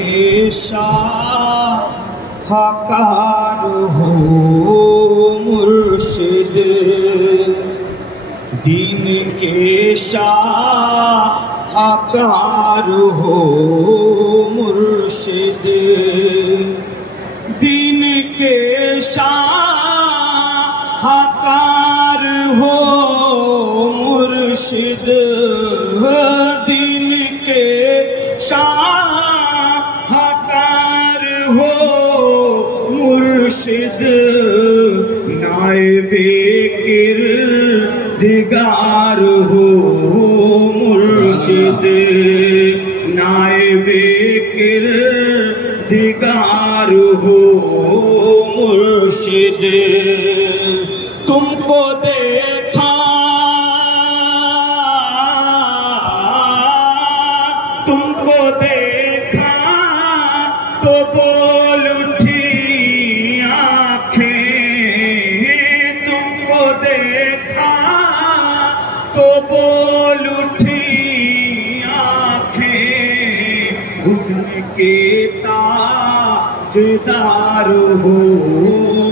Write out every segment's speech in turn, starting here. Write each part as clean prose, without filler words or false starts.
के शाहकार हो मुर्शिद, दीन के शाहकार हो मुर्शिद, दीन के शाहकार हो मुर्शिद, दीन के शाहकार हो मुर्शिद, नाइबे किरदिगार हो मुर्शिद, नाइबे किरदिगार हो मुर्शिद। तुमको देखा, तुमको देखा तो बोल उठी आँखें, तुमको देखा तो बोल उठी आँखें, हुस्न के ताजदार हो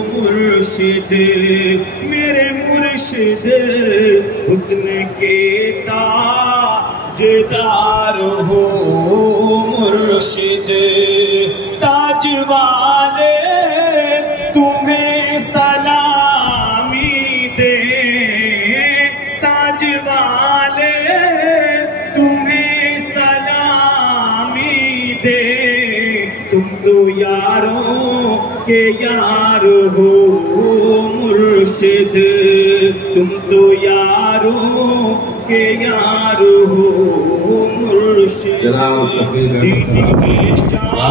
मुर्शिद, मेरे मुर्शिद, हुस्न के ताजदार हो मुर्शिद। ताज वाले तुम्हें सलामी दे, ताज वाले तुम्हें सलामी दे, तुम तो यारों के यार हो मुर्शिद, तुम तो यारों के यार हो मुर्शिद। जनाब शफीक अहमद साहब।